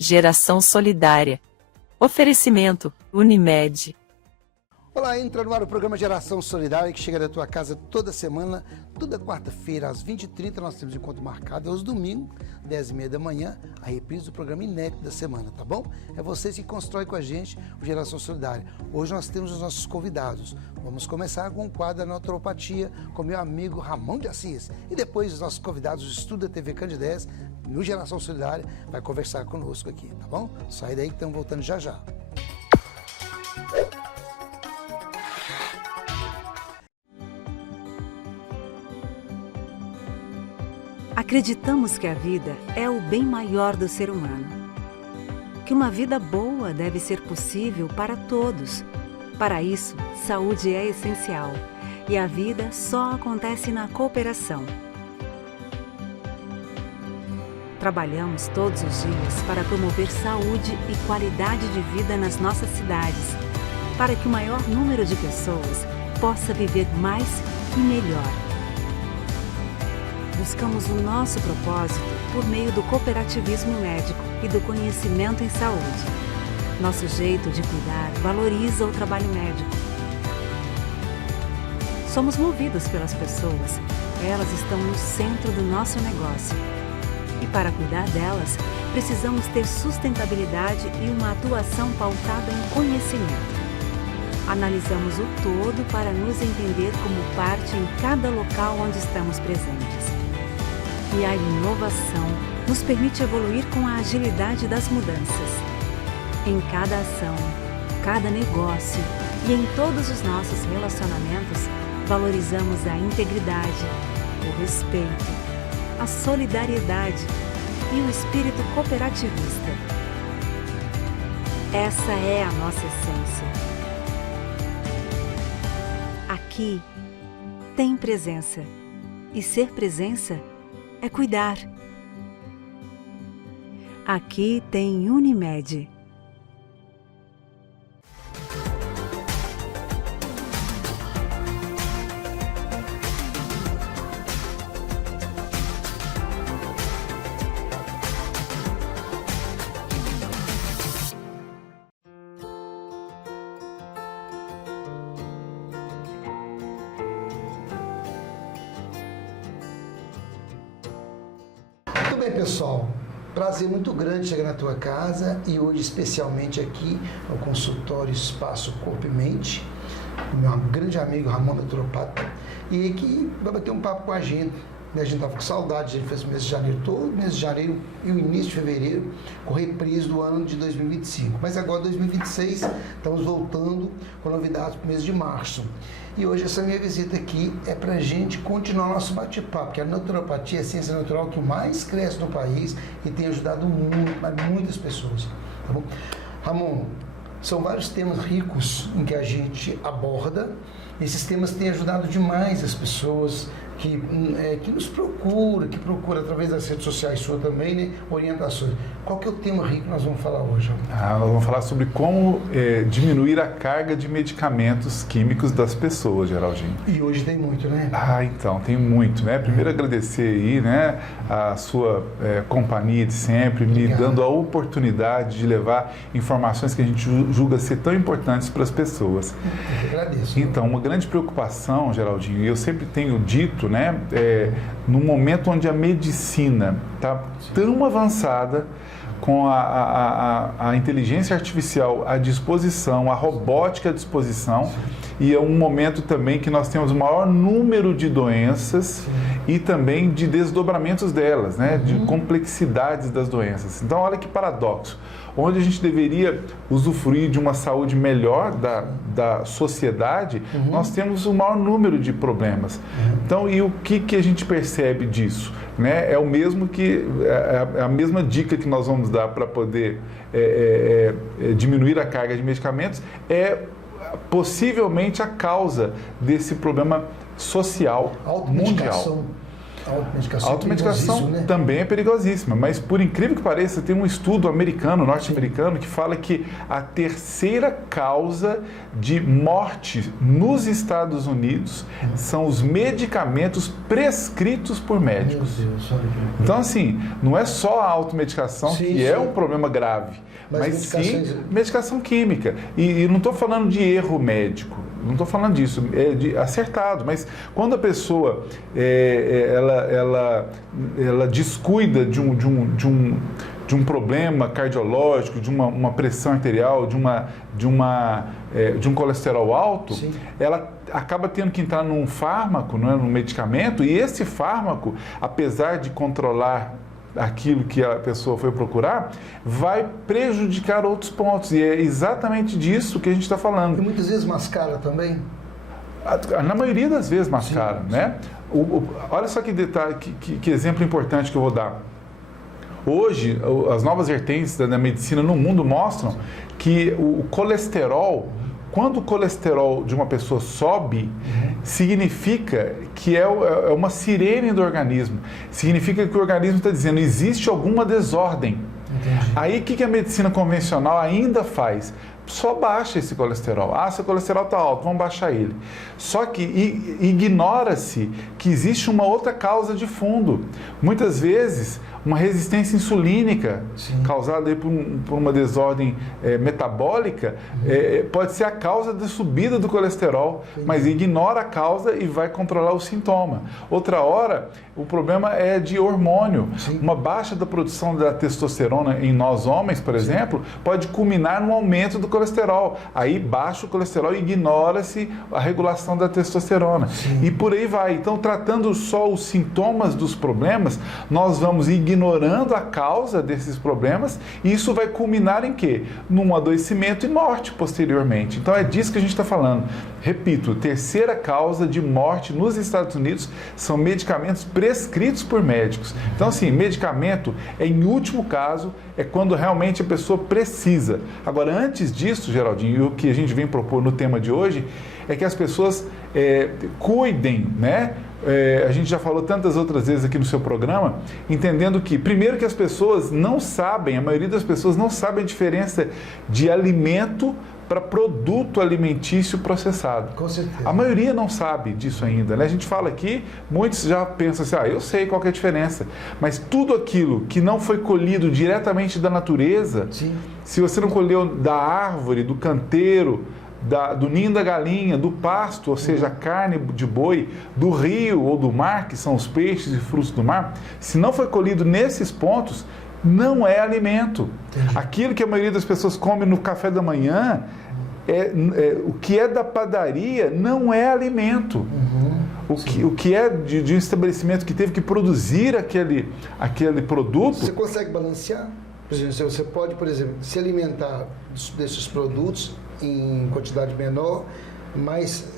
Geração Solidária. Oferecimento, Unimed. Olá, entra no ar o programa Geração Solidária, que chega da tua casa toda semana, toda quarta-feira, às 20h30, nós temos encontro marcado, aos domingos, 10h30 da manhã, a reprise do programa inédito da semana, tá bom? É vocês que constroem com a gente o Geração Solidária. Hoje nós temos os nossos convidados. Vamos começar com o quadro da naturopatia, com meu amigo Ramon de Assis. E depois os nossos convidados do Estudo da TV Candidez, no Geração Solidária, vai conversar conosco aqui, tá bom? Sai daí que estamos voltando já já. Acreditamos que a vida é o bem maior do ser humano. Que uma vida boa deve ser possível para todos. Para isso, saúde é essencial e a vida só acontece na cooperação. Trabalhamos todos os dias para promover saúde e qualidade de vida nas nossas cidades, para que o maior número de pessoas possa viver mais e melhor. Buscamos o nosso propósito por meio do cooperativismo médico e do conhecimento em saúde. Nosso jeito de cuidar valoriza o trabalho médico. Somos movidos pelas pessoas, elas estão no centro do nosso negócio. E para cuidar delas, precisamos ter sustentabilidade e uma atuação pautada em conhecimento. Analisamos o todo para nos entender como parte em cada local onde estamos presentes. E a inovação nos permite evoluir com a agilidade das mudanças. Em cada ação, cada negócio e em todos os nossos relacionamentos, valorizamos a integridade, o respeito, a solidariedade e o espírito cooperativista. Essa é a nossa essência. Aqui tem presença, e ser presença é cuidar. Aqui tem Unimed. Muito bem, pessoal. Prazer muito grande chegar na tua casa e hoje especialmente aqui no consultório Espaço Corpo e Mente, com meu grande amigo Ramon Naturopata, e que vai bater um papo com a gente. A gente estava com saudade, ele fez o mês de janeiro, todo mês de janeiro e o início de fevereiro, com reprise do ano de 2025. Mas agora, 2026, estamos voltando com novidades para o mês de março. E hoje essa minha visita aqui é para a gente continuar nosso bate-papo, porque a naturopatia é a ciência natural que mais cresce no país e tem ajudado muitas pessoas. Tá bom? Ramon, são vários temas ricos em que a gente aborda. Esses temas têm ajudado demais as pessoas que nos que procura através das redes sociais sua também, né, orientações. Qual que é o tema rico que nós vamos falar hoje? Nós vamos falar sobre como diminuir a carga de medicamentos químicos das pessoas, Geraldinho. E hoje tem muito, né? Então, tem muito, né? Primeiro agradecer aí, né, a sua companhia de sempre, me dando a oportunidade de levar informações que a gente julga ser tão importantes para as pessoas. Eu agradeço. Então, uma grande preocupação, Geraldinho, e eu sempre tenho dito, né, no momento onde a medicina está tão avançada, com a inteligência artificial à disposição, a robótica à disposição, e é um momento também que nós temos o maior número de doenças e também de desdobramentos delas, né, de complexidades das doenças. Então, olha que paradoxo. Onde a gente deveria usufruir de uma saúde melhor da sociedade, nós temos o maior número de problemas. Então, e o que a gente percebe disso? Né? É o mesmo que a mesma dica que nós vamos dar para poder diminuir a carga de medicamentos é possivelmente a causa desse problema social mundial. A A automedicação né? também é perigosíssima, mas por incrível que pareça, tem um estudo americano, norte-americano, que fala que a terceira causa de morte nos Estados Unidos são os medicamentos prescritos por médicos. Meu Deus, olha que... Então, assim, não é só a automedicação que é um problema grave, mas sim medicação química. E não estou falando de erro médico, não estou falando disso, é de acertado, mas quando a pessoa ela descuida de um problema cardiológico, de uma pressão arterial, de um colesterol alto, sim, ela acaba tendo que entrar num fármaco, né, num medicamento, e esse fármaco, apesar de controlar aquilo que a pessoa foi procurar, vai prejudicar outros pontos. E é exatamente disso que a gente está falando. E muitas vezes mascara também? Na maioria das vezes mascara, sim, né? Olha só que detalhe, que exemplo importante que eu vou dar. Hoje, as novas vertentes da medicina no mundo mostram que o colesterol, quando o colesterol de uma pessoa sobe, significa que é uma sirene do organismo. Significa que o organismo está dizendo, existe alguma desordem. Entendi. Aí o que a medicina convencional ainda faz? Só baixa esse colesterol. Ah, seu colesterol está alto, vamos baixar ele. Só que ignora-se que existe uma outra causa de fundo. Muitas vezes, uma resistência insulínica, sim, causada aí por uma desordem metabólica, pode ser a causa da subida do colesterol, sim, mas ignora a causa e vai controlar o sintoma. Outra hora, o problema é de hormônio. Sim. Uma baixa da produção da testosterona em nós homens, por exemplo, pode culminar no aumento do colesterol. Aí baixa o colesterol e ignora-se a regulação da testosterona. Sim. E por aí vai. Então, tratando só os sintomas dos problemas, nós vamos ignorando a causa desses problemas e isso vai culminar em quê? Num adoecimento e morte posteriormente. Então, é disso que a gente está falando. Repito, terceira causa de morte nos Estados Unidos são medicamentos prescritos por médicos. Então, assim, medicamento em último caso, é quando realmente a pessoa precisa. Agora, antes disso, Geraldinho, e o que a gente vem propor no tema de hoje, é que as pessoas cuidem, né? A gente já falou tantas outras vezes aqui no seu programa, entendendo que, primeiro, que as pessoas não sabem, a maioria das pessoas não sabe a diferença de alimento para produto alimentício processado. Com certeza. A maioria não sabe disso ainda, né? A gente fala aqui, muitos já pensam assim, eu sei qual que é a diferença, mas tudo aquilo que não foi colhido diretamente da natureza, sim, se você não colheu da árvore, do canteiro, do ninho da galinha, do pasto, ou seja, a carne de boi, do rio ou do mar, que são os peixes e frutos do mar, se não foi colhido nesses pontos, não é alimento. Entendi. Aquilo que a maioria das pessoas come no café da manhã, o que é da padaria não é alimento. O que é de um estabelecimento que teve que produzir aquele produto... Você consegue balancear? Por exemplo, você pode, por exemplo, se alimentar desses produtos em quantidade menor, mas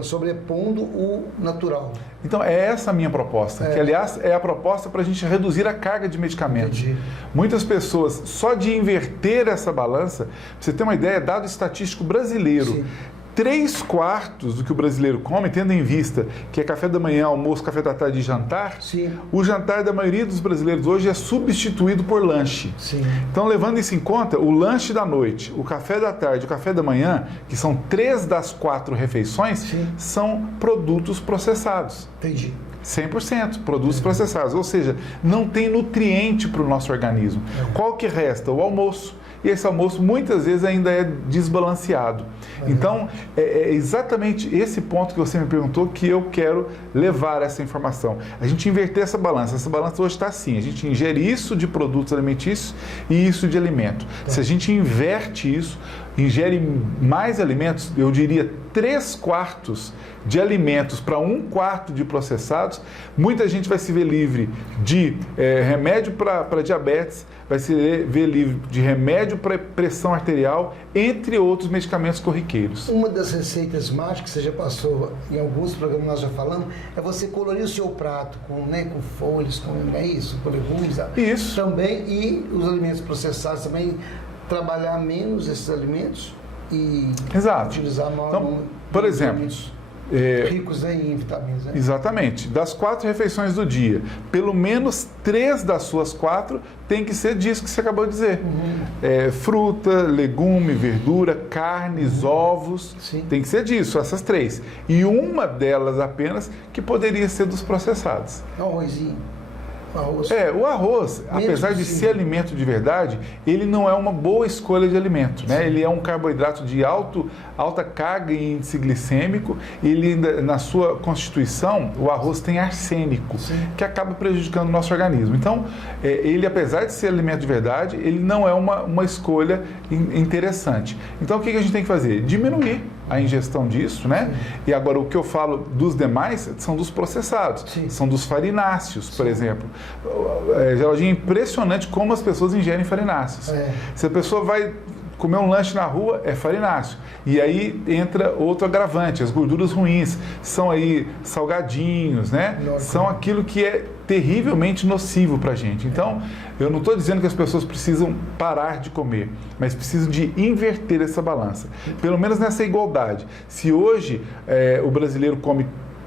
sobrepondo o natural. Então, é essa a minha proposta, que, aliás, é a proposta para a gente reduzir a carga de medicamentos. Entendi. Muitas pessoas, só de inverter essa balança, pra você ter uma ideia, dado estatístico brasileiro, sim, 3/4 do que o brasileiro come, tendo em vista que é café da manhã, almoço, café da tarde e jantar, sim, o jantar da maioria dos brasileiros hoje é substituído por lanche. Sim. Então, levando isso em conta, o lanche da noite, o café da tarde, o café da manhã, que são 3 das 4 refeições, sim, são produtos processados. Entendi. 100% produtos processados, ou seja, não tem nutriente para o nosso organismo. Qual que resta? O almoço. E esse almoço muitas vezes ainda é desbalanceado. Então, é exatamente esse ponto que você me perguntou que eu quero levar essa informação. A gente inverter essa balança. Essa balança hoje está assim, a gente ingere isso de produtos alimentícios e isso de alimento. Se a gente inverte isso, ingere mais alimentos, eu diria 3/4 de alimentos para 1/4 de processados, muita gente vai se ver livre de remédio para diabetes, vai se ver livre de remédio para pressão arterial, entre outros medicamentos corriqueiros. Uma das receitas mágicas que você já passou em alguns programas, nós já falamos, é você colorir o seu prato com folhas, com legumes. Isso. Também, e os alimentos processados também, trabalhar menos esses alimentos e exato, utilizar mais. Então, por exemplo, Ricos em vitaminas, né? Exatamente. Das 4 refeições do dia, pelo menos 3 das suas 4 tem que ser disso que você acabou de dizer. Fruta, legume, verdura, carnes, ovos, Sim. tem que ser disso, essas 3. E uma delas apenas que poderia ser dos processados. Arrozinho. Arroz. O arroz, apesar de ser alimento de verdade, ele não é uma boa escolha de alimento, né? Ele é um carboidrato de alta carga e índice glicêmico, e ele, na sua constituição, o arroz tem arsênico, que acaba prejudicando o nosso organismo. Então, ele, apesar de ser alimento de verdade, ele não é uma escolha interessante. Então, o que a gente tem que fazer? Diminuir a ingestão disso, né? E agora, o que eu falo dos demais são dos processados, são dos farináceos, por exemplo. Geraldinho, é impressionante como as pessoas ingerem farináceos. Se a pessoa vai comer um lanche na rua, é farináceo. E aí entra outro agravante, as gorduras ruins, são aí salgadinhos, né? São aquilo que é terrivelmente nocivo para a gente. Então, eu não estou dizendo que as pessoas precisam parar de comer, mas precisam de inverter essa balança. Pelo menos nessa igualdade. Se hoje o brasileiro come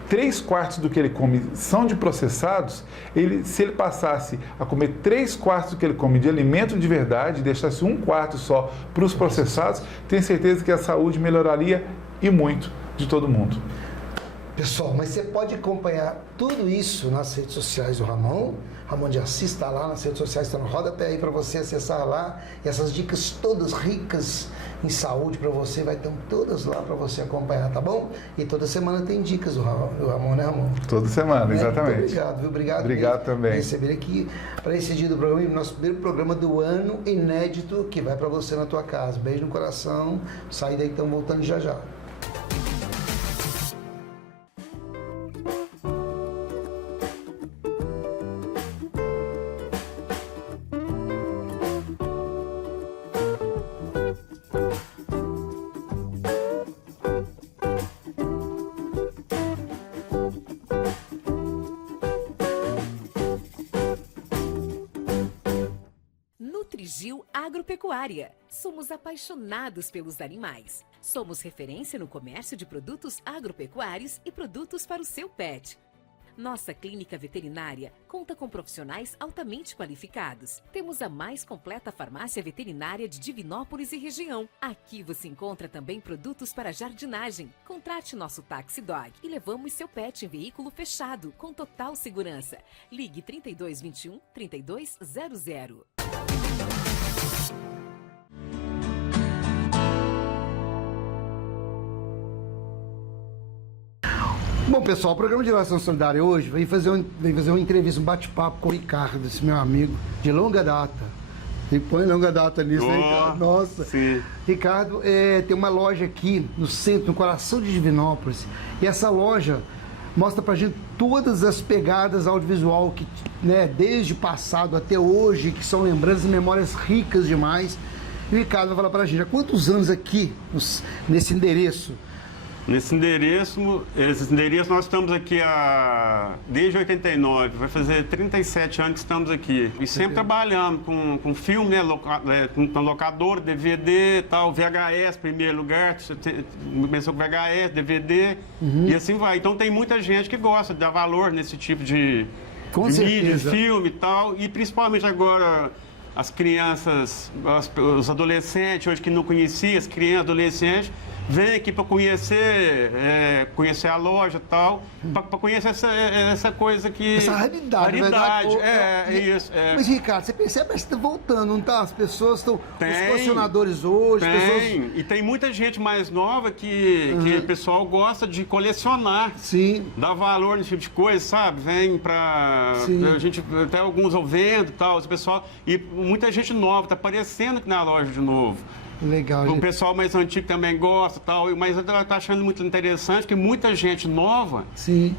3/4 do que ele come são de processados, se ele passasse a comer 3/4 do que ele come de alimento de verdade, e deixasse 1/4 só para os processados, tenho certeza que a saúde melhoraria e muito de todo mundo. Pessoal, mas você pode acompanhar tudo isso nas redes sociais do Ramon. Ramon de Assis está lá nas redes sociais, está no rodapé aí para você acessar lá. E essas dicas todas ricas em saúde para você, vai ter todas lá para você acompanhar, tá bom? E toda semana tem dicas do Ramon, né, Ramon? Toda semana, exatamente. Muito obrigado, viu? Obrigado também. Por receber aqui para esse dia do programa, nosso primeiro programa do ano, inédito, que vai para você na tua casa. Beijo no coração. Sai daí, então, voltando já já. Nutrigil Agropecuária. Somos apaixonados pelos animais. Somos referência no comércio de produtos agropecuários e produtos para o seu pet. Nossa clínica veterinária conta com profissionais altamente qualificados. Temos a mais completa farmácia veterinária de Divinópolis e região. Aqui você encontra também produtos para jardinagem. Contrate nosso Táxi Dog e levamos seu pet em veículo fechado, com total segurança. Ligue 3221 3200. Bom, pessoal, o programa de Relação Solidária hoje vem fazer uma entrevista, um bate-papo com o Ricardo, esse meu amigo de longa data. E põe longa data nisso, né, Ricardo? Nossa! Sim. Ricardo tem uma loja aqui no centro, no coração de Divinópolis. E essa loja mostra pra gente todas as pegadas audiovisual que, né, desde o passado até hoje, que são lembranças e memórias ricas demais. E o Ricardo vai falar pra gente, há quantos anos aqui nesse endereço? Esse endereço nós estamos aqui desde 89, vai fazer 37 anos que estamos aqui. E sempre trabalhamos com filme, né, com locador, DVD e tal, VHS em primeiro lugar, começou com VHS, DVD, e assim vai. Então tem muita gente que gosta de dar valor nesse tipo de mídia, de filme e tal, e principalmente agora as crianças, os adolescentes, hoje que não conheciam, as crianças, adolescentes, vem aqui para conhecer a loja e tal, para conhecer essa coisa que... Essa raridade, isso. Mas, Ricardo, você percebe que está voltando, não tá? As pessoas estão... Os colecionadores hoje... E tem muita gente mais nova que o pessoal gosta de colecionar. Sim. Dá valor nesse tipo de coisa, sabe? Vem para... A gente, até alguns eu vendo e tal, o pessoal... E muita gente nova, está aparecendo aqui na loja de novo. Legal. O pessoal mais antigo também gosta e tal, mas eu estou achando muito interessante que muita gente nova,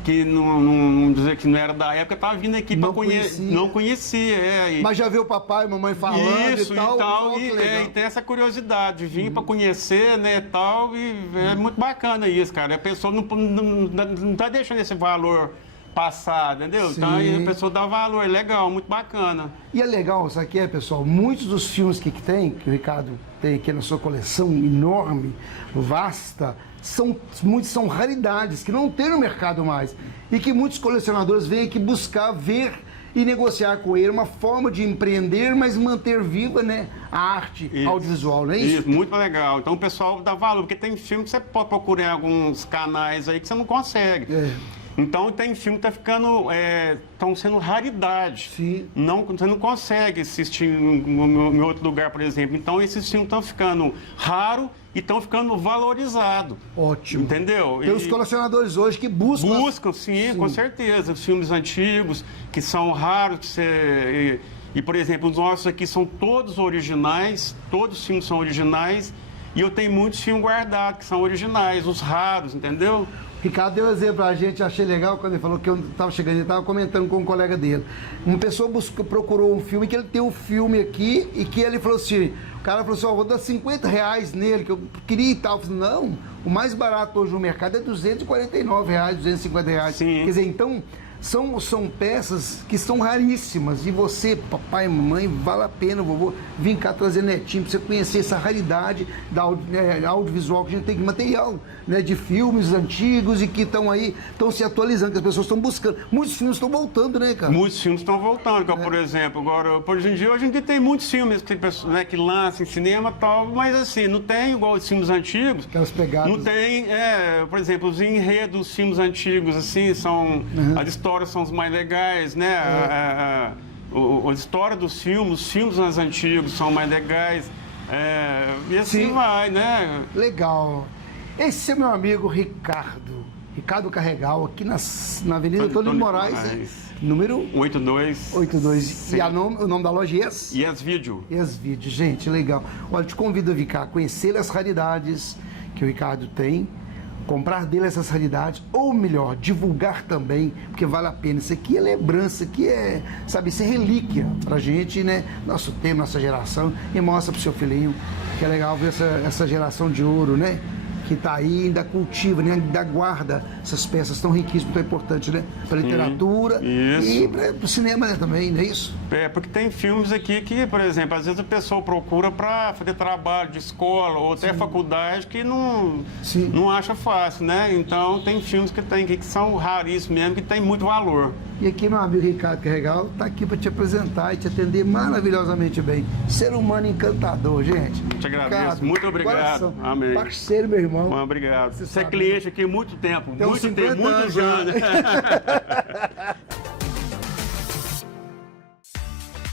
que não dizer que não era da época, estava vindo aqui para conhecer. Não conhecia. Mas já viu o papai e mamãe falando isso, e tal. E tem essa curiosidade de vir para conhecer, né, e tal, e é muito bacana isso, cara. A pessoa não está deixando esse valor passar, entendeu? Sim. Então aí a pessoa dá valor, é legal, muito bacana. E é legal, sabe o que é, pessoal? Muitos dos filmes que o Ricardo tem aqui na sua coleção enorme, vasta, muitos são raridades que não tem no mercado mais e que muitos colecionadores vêm aqui buscar ver e negociar com ele, uma forma de empreender, mas manter viva, né, a arte audiovisual, não é isso? Isso, muito legal. Então o pessoal dá valor, porque tem filme que você pode procurar em alguns canais aí que você não consegue. Então tem filme que estão sendo raridade. Sim. Você não consegue assistir em outro lugar, por exemplo. Então esses filmes estão ficando raros e estão ficando valorizados. Ótimo. Entendeu? Tem os colecionadores hoje que buscam. Buscam, sim, com certeza. Os filmes antigos, que são raros, e, por exemplo, os nossos aqui são todos originais, todos os filmes são originais, e eu tenho muitos filmes guardados que são originais, os raros, entendeu? Ricardo deu um exemplo pra gente, achei legal quando ele falou que eu estava chegando, ele estava comentando com um colega dele. Uma pessoa procurou um filme, que ele tem um filme aqui, e que ele falou assim, o cara falou assim, vou dar R$50 nele, que eu queria e tal. Eu falei, não, o mais barato hoje no mercado é R$249, R$250. Sim. Quer dizer, então, são peças que são raríssimas, e você, papai e mamãe, vale a pena, vovô, vir cá trazer netinho, para você conhecer essa raridade da audiovisual, que a gente tem material, né, de filmes antigos e que estão aí, estão se atualizando, que as pessoas estão buscando. Muitos filmes estão voltando, né, cara? Muitos filmes estão voltando, como, por exemplo, agora, hoje em dia tem muitos filmes que lançam em cinema e tal, mas assim, não tem igual os filmes antigos. Aquelas pegadas. Não tem, por exemplo, os enredos dos filmes antigos, assim, são, as histórias são os mais legais, né? A história dos filmes, os filmes mais antigos são mais legais, e assim Sim. vai, né? Legal. Esse é meu amigo Ricardo Carregal, aqui na Avenida Antônio de Moraes, né? Número 82. Sim. E o nome da loja é Yes Video. Yes Video. Gente, legal. Olha, te convido a vir cá, conhecer as raridades que o Ricardo tem, comprar dele essas raridades, ou melhor, divulgar também, porque vale a pena. Isso aqui é lembrança, aqui é, sabe, isso é relíquia pra gente, né? Nosso tempo, nossa geração, e mostra pro seu filhinho, que é legal ver essa geração de ouro, né? Que tá aí, ainda cultiva, né? Ainda guarda essas peças tão riquíssimas, tão importantes, né? Pra literatura e pro cinema, né, também, não é isso? Porque tem filmes aqui que, por exemplo, às vezes a pessoa procura para fazer trabalho de escola ou até faculdade que não acha fácil, né? Então tem filmes que tem aqui que são raríssimos mesmo, que tem muito valor. E aqui meu amigo Ricardo Carregal tá aqui para te apresentar e te atender maravilhosamente bem. Ser humano encantador, gente. Te agradeço, Ricardo, muito obrigado. Coração. Amém. Parceiro, meu irmão. Bom, obrigado. Você é sabe, cliente aqui há muito tempo, Tem uns 50 muitos anos.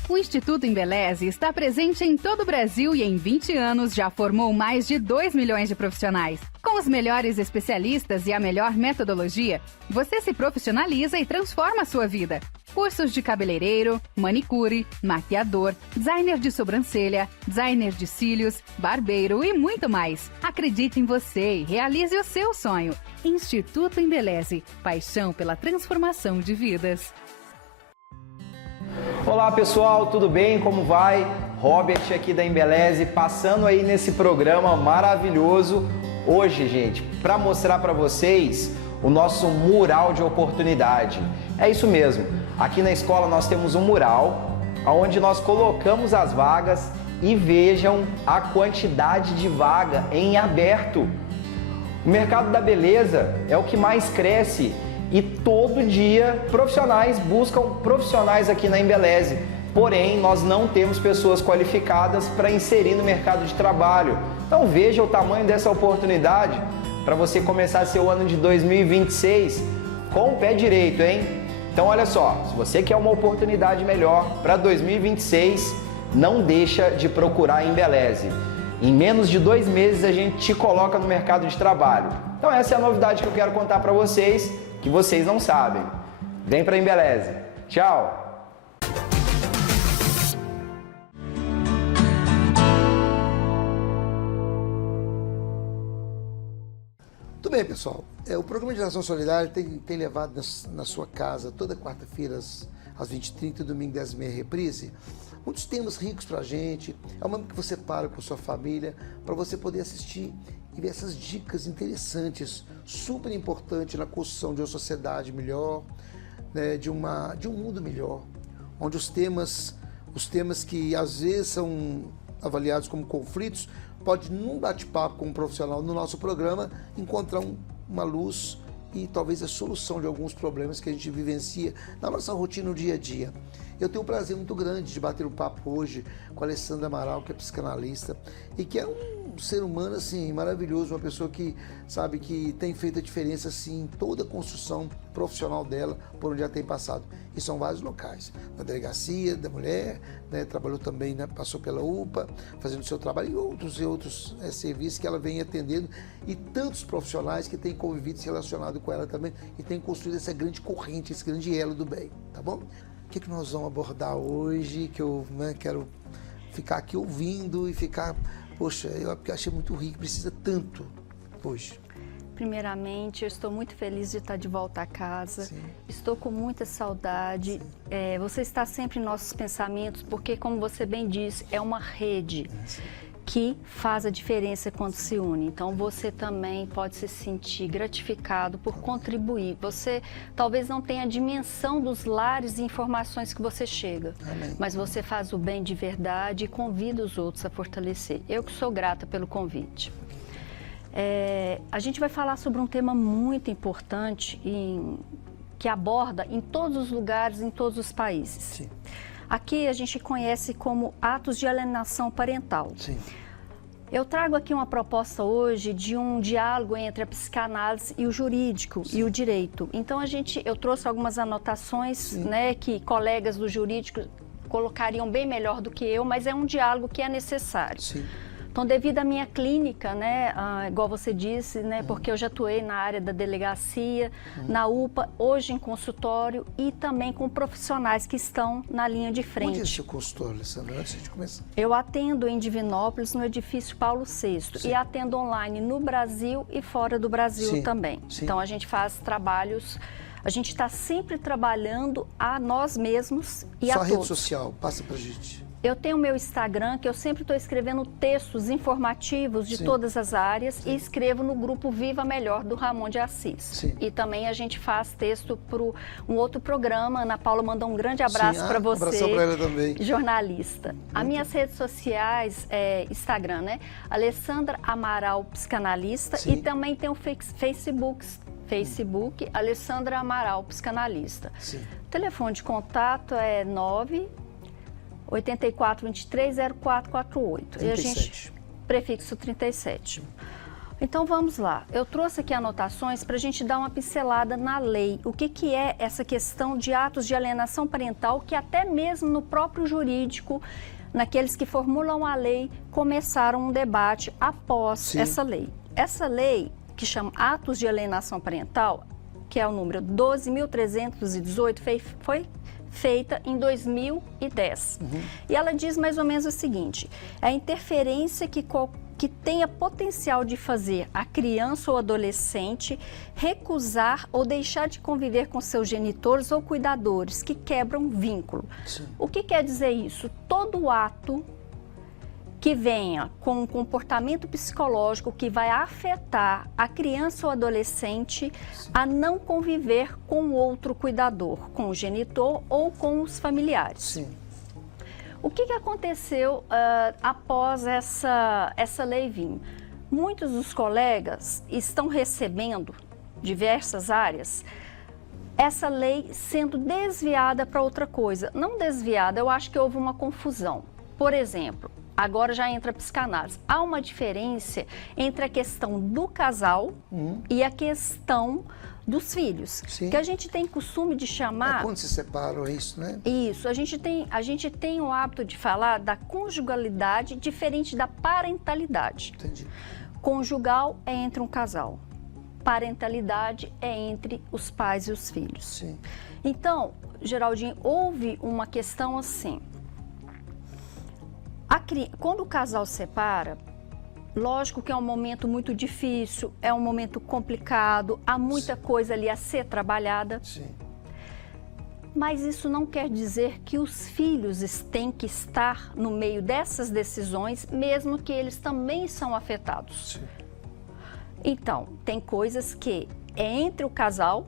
O Instituto Embeleze está presente em todo o Brasil e em 20 anos já formou mais de 2 milhões de profissionais. Com os melhores especialistas e a melhor metodologia, você se profissionaliza e transforma a sua vida. Cursos de cabeleireiro, manicure, maquiador, designer de sobrancelha, designer de cílios, barbeiro e muito mais. Acredite em você e realize o seu sonho. Instituto Embeleze, paixão pela transformação de vidas. Olá pessoal, tudo bem? Como vai? Robert aqui da Embeleze, passando aí nesse programa maravilhoso hoje, gente, para mostrar para vocês o nosso mural de oportunidade. É isso mesmo, aqui na escola nós temos um mural onde nós colocamos as vagas e vejam a quantidade de vaga em aberto. O mercado da beleza é o que mais cresce e todo dia profissionais buscam profissionais aqui na Embeleze. Porém, nós não temos pessoas qualificadas para inserir no mercado de trabalho. Então veja o tamanho dessa oportunidade para você começar seu ano de 2026 com o pé direito, hein? Então olha só, se você quer uma oportunidade melhor para 2026, não deixa de procurar a Embeleze. Em menos de 2 meses a gente te coloca no mercado de trabalho. Então essa é a novidade que eu quero contar para vocês, que vocês não sabem. Vem para a Embeleze. Tchau! Muito bem, pessoal. O programa de Geração Solidária tem levado na sua casa toda quarta-feira às 20h30 e domingo 10h30 reprise. Muitos temas ricos pra gente. É o momento que você para com sua família para você poder assistir e ver essas dicas interessantes, super importantes na construção de uma sociedade melhor, né, de um mundo melhor, onde os temas que às vezes são avaliados como conflitos, pode, num bate-papo com um profissional no nosso programa, encontrar uma luz e talvez a solução de alguns problemas que a gente vivencia na nossa rotina no dia a dia. Eu tenho um prazer muito grande de bater um papo hoje com a Alessandra Amaral, que é psicanalista e que é um ser humano assim maravilhoso, uma pessoa que sabe que tem feito a diferença assim em toda a construção profissional dela, por onde ela tem passado. E são vários locais, na delegacia da mulher, né, trabalhou também, né, passou pela UPA, fazendo seu trabalho e outros serviços que ela vem atendendo, e tantos profissionais que têm convivido, se relacionado com ela também e têm construído essa grande corrente, esse grande elo do bem, tá bom? O que nós vamos abordar hoje, que eu, né, quero ficar aqui ouvindo e ficar, poxa, eu achei muito rico, precisa tanto hoje. Primeiramente, eu estou muito feliz de estar de volta a casa. Sim. Estou com muita saudade. Você está sempre em nossos pensamentos, porque, como você bem disse, é uma rede que faz a diferença quando se une. Então, você também pode se sentir gratificado por contribuir. Você talvez não tenha a dimensão dos lares e informações que você chega, Amém. mas você faz o bem de verdade e convida os outros a fortalecer. Eu que sou grata pelo convite. A gente vai falar sobre um tema muito importante que aborda em todos os lugares, em todos os países. Sim. Aqui a gente conhece como atos de alienação parental. Sim. Eu trago aqui uma proposta hoje de um diálogo entre a psicanálise e o jurídico e o direito. Então eu trouxe algumas anotações, né, que colegas do jurídico colocariam bem melhor do que eu, mas é um diálogo que é necessário. Sim. Então, devido à minha clínica, né, igual você disse, né, porque eu já atuei na área da delegacia, na UPA, hoje em consultório e também com profissionais que estão na linha de frente. Onde é o seu consultório, Alessandra, antes de começar? Eu atendo em Divinópolis, no edifício Paulo VI, e atendo online no Brasil e fora do Brasil também. Sim. Então, a gente faz trabalhos, a gente está sempre trabalhando a nós mesmos e a Sua todos. rede social, passa pra gente. Eu tenho o meu Instagram, que eu sempre estou escrevendo textos informativos de todas as áreas e escrevo no grupo Viva Melhor do Ramon de Assis. Sim. E também a gente faz texto para um outro programa. Ana Paula manda um grande abraço para você, abração para ela também. jornalista. As minhas redes sociais, Instagram, né? Alessandra Amaral Psicanalista, e também tem o Facebook, Alessandra Amaral Psicanalista. Sim. O telefone de contato é 984230448. 37. E a gente, prefixo 37. Então vamos lá. Eu trouxe aqui anotações para a gente dar uma pincelada na lei. O que é essa questão de atos de alienação parental, que até mesmo no próprio jurídico, naqueles que formulam a lei, começaram um debate após essa lei. Essa lei, que chama Atos de Alienação Parental, que é o número 12.318, foi feita em 2010. E ela diz mais ou menos o seguinte: a interferência que tenha potencial de fazer a criança ou adolescente recusar ou deixar de conviver com seus genitores ou cuidadores que quebram vínculo. Sim. O que quer dizer isso? Todo ato que venha com um comportamento psicológico que vai afetar a criança ou adolescente a não conviver com o outro cuidador, com o genitor ou com os familiares. Sim. O que aconteceu após essa lei vir? Muitos dos colegas estão recebendo, diversas áreas, essa lei sendo desviada para outra coisa. Não desviada, eu acho que houve uma confusão. Por exemplo, agora já entra a psicanálise. Há uma diferença entre a questão do casal e a questão dos filhos. Sim. Que a gente tem costume de chamar... Quando se separam, é isso, né? Isso, a gente tem o hábito de falar da conjugalidade diferente da parentalidade. Entendi. Conjugal é entre um casal. Parentalidade é entre os pais e os filhos. Sim. Então, Geraldinho, houve uma questão assim. Quando o casal separa, lógico que é um momento muito difícil, é um momento complicado, há muita coisa ali a ser trabalhada. Sim. Mas isso não quer dizer que os filhos têm que estar no meio dessas decisões, mesmo que eles também são afetados. Sim. Então, tem coisas que é entre o casal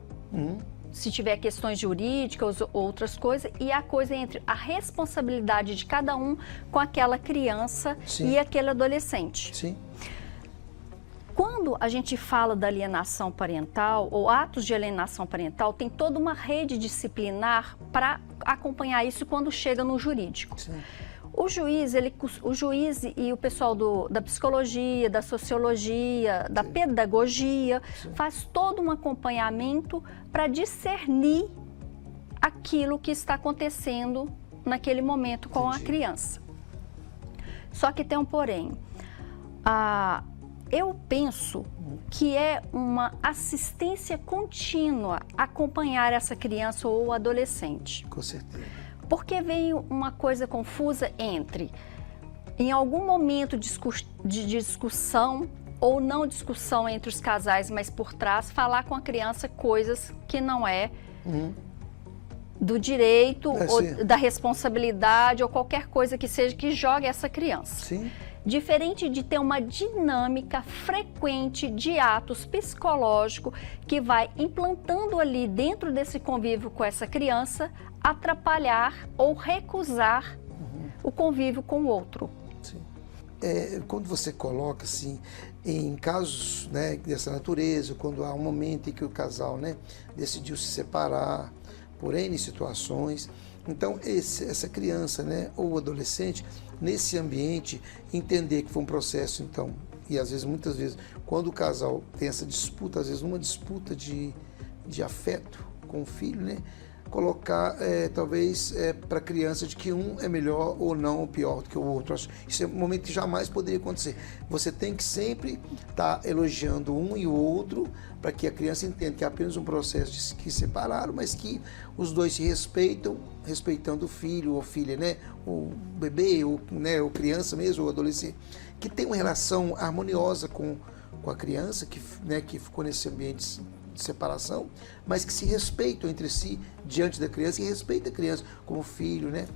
se tiver questões jurídicas ou outras coisas, e a coisa entre a responsabilidade de cada um com aquela criança e aquele adolescente. Sim. Quando a gente fala da alienação parental ou atos de alienação parental, tem toda uma rede disciplinar para acompanhar isso quando chega no jurídico. Sim. O juiz e o pessoal da psicologia, da sociologia, da pedagogia, faz todo um acompanhamento para discernir aquilo que está acontecendo naquele momento com a criança. Só que tem um porém. Eu penso que é uma assistência contínua acompanhar essa criança ou adolescente. Com certeza. Porque vem uma coisa confusa entre, em algum momento de discussão ou não discussão entre os casais, mas por trás, falar com a criança coisas que não é do direito ou da responsabilidade ou qualquer coisa que seja que jogue essa criança. Sim. Diferente de ter uma dinâmica frequente de atos psicológicos que vai implantando ali dentro desse convívio com essa criança, atrapalhar ou recusar o convívio com o outro. Sim. Quando você coloca assim, em casos, né, dessa natureza, quando há um momento em que o casal, né, decidiu se separar por N situações, então essa criança, né, ou adolescente, nesse ambiente, entender que foi um processo, então, e às vezes, muitas vezes, quando o casal tem essa disputa, às vezes uma disputa de afeto com o filho, né, colocar, talvez, para a criança de que um é melhor ou não, ou pior do que o outro. Isso é um momento que jamais poderia acontecer. Você tem que sempre estar elogiando um e o outro, para que a criança entenda que é apenas um processo de que separaram, mas que os dois se respeitam, respeitando o filho ou filha, né, o bebê, ou, né, ou criança mesmo, ou adolescente, que tem uma relação harmoniosa com a criança, né, que ficou nesse ambiente de separação, mas que se respeitam entre si diante da criança e respeita a criança como filho, né?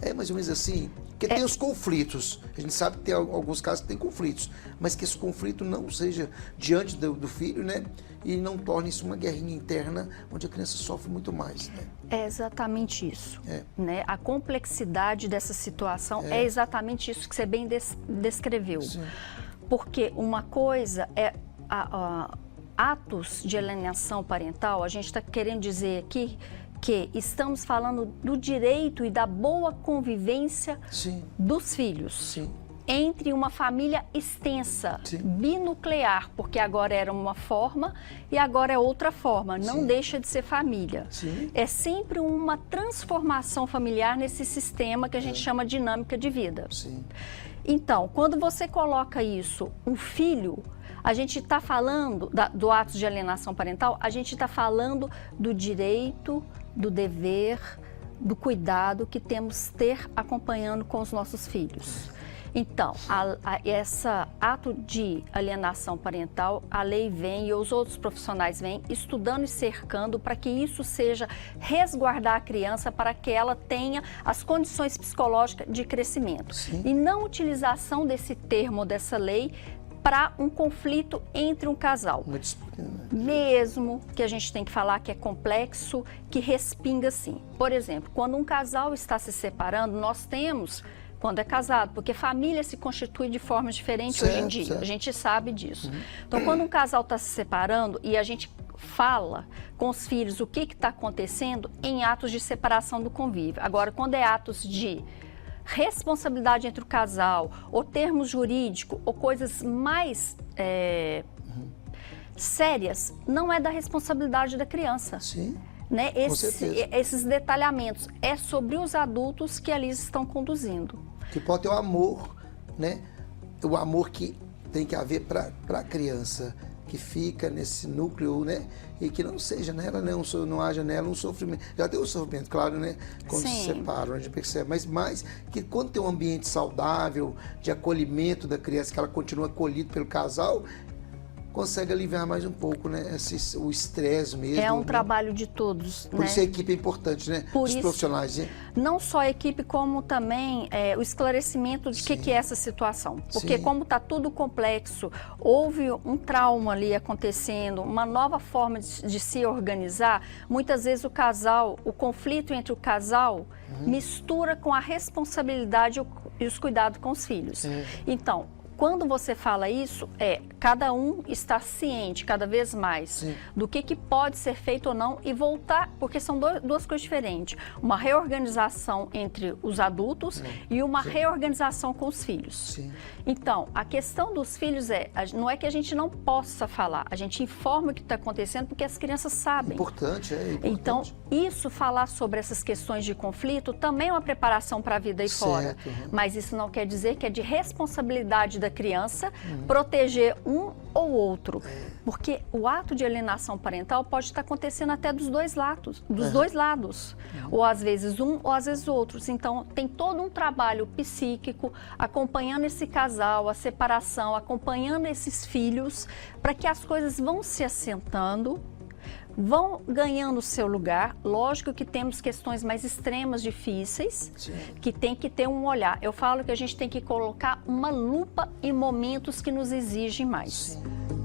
É mais ou menos assim, porque tem os conflitos, a gente sabe que tem alguns casos que tem conflitos, mas que esse conflito não seja diante do filho, né? E não torne isso uma guerrinha interna, onde a criança sofre muito mais, né? É exatamente isso, né? A complexidade dessa situação é exatamente isso que você bem descreveu. Sim. Porque uma coisa é atos de alienação parental, a gente está querendo dizer aqui que estamos falando do direito e da boa convivência dos filhos entre uma família extensa, binuclear, porque agora era uma forma e agora é outra forma, não deixa de ser família. É sempre uma transformação familiar nesse sistema que a gente chama de dinâmica de vida. Então, quando você coloca isso, um filho, a gente está falando do ato de alienação parental, a gente está falando do direito, do dever, do cuidado que temos que ter acompanhando com os nossos filhos. Então, esse ato de alienação parental, a lei vem e os outros profissionais vêm estudando e cercando para que isso seja resguardar a criança para que ela tenha as condições psicológicas de crescimento. E não utilização desse termo, dessa lei, para um conflito entre um casal. Mesmo que a gente tem que falar que é complexo, que respinga sim. Por exemplo, quando um casal está se separando, nós temos, quando é casado, porque família se constitui de forma diferente hoje em dia, a gente sabe disso. Então, quando um casal está se separando e a gente fala com os filhos o que está acontecendo em atos de separação do convívio. Agora, quando é atos de responsabilidade entre o casal, ou termos jurídicos, ou coisas mais sérias, não é da responsabilidade da criança. Né? Esses detalhamentos é sobre os adultos que ali estão conduzindo. Que pode ter o amor, né? O amor que tem que haver para a criança, que fica nesse núcleo, né? E que não seja nela, né? Não haja nela um sofrimento. Já tem o sofrimento, claro, né? Quando se separam, a gente percebe. Mas mais que quando tem um ambiente saudável, de acolhimento da criança, que ela continua acolhida pelo casal, consegue aliviar mais um pouco, né? O estresse mesmo. É um trabalho de todos, Por isso a equipe é importante, né? Os profissionais, né? não só a equipe, como também o esclarecimento de que é essa situação. Porque como está tudo complexo, houve um trauma ali acontecendo, uma nova forma de se organizar, muitas vezes o conflito entre o casal mistura com a responsabilidade e os cuidados com os filhos. Então, quando você fala isso, cada um está ciente cada vez mais do que pode ser feito ou não e voltar, porque são duas coisas diferentes. Uma reorganização entre os adultos e uma reorganização com os filhos. Então, a questão dos filhos não é que a gente não possa falar, a gente informa o que está acontecendo porque as crianças sabem. Importante. Então, falar sobre essas questões de conflito também é uma preparação para a vida aí fora. Mas isso não quer dizer que é de responsabilidade da criança proteger um ou outro. Porque o ato de alienação parental pode estar acontecendo até dos dois lados. Ou às vezes um, ou às vezes outros. Então, tem todo um trabalho psíquico acompanhando esse casal, a separação, acompanhando esses filhos, para que as coisas vão se assentando, vão ganhando o seu lugar. Lógico que temos questões mais extremas, difíceis, que tem que ter um olhar. Eu falo que a gente tem que colocar uma lupa em momentos que nos exigem mais.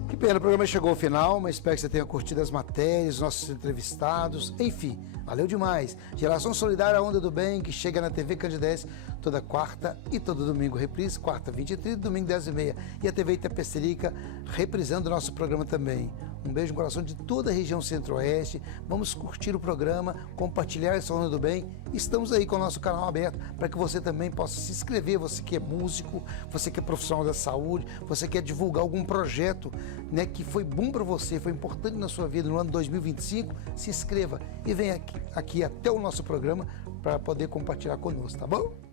Que pena, o programa chegou ao final, mas espero que você tenha curtido as matérias, nossos entrevistados, enfim, valeu demais. Geração Solidária, a Onda do Bem, que chega na TV Candidez toda quarta e todo domingo, reprise, quarta 20h30, domingo 10h30. E a TV Itapecerica reprisando o nosso programa também. Um beijo no coração de toda a região Centro-Oeste. Vamos curtir o programa, compartilhar essa Onda do Bem. Estamos aí com o nosso canal aberto para que você também possa se inscrever. Você que é músico, você que é profissional da saúde, você quer divulgar algum projeto, né, que foi bom para você, foi importante na sua vida no ano 2025, se inscreva e venha aqui até o nosso programa para poder compartilhar conosco, tá bom?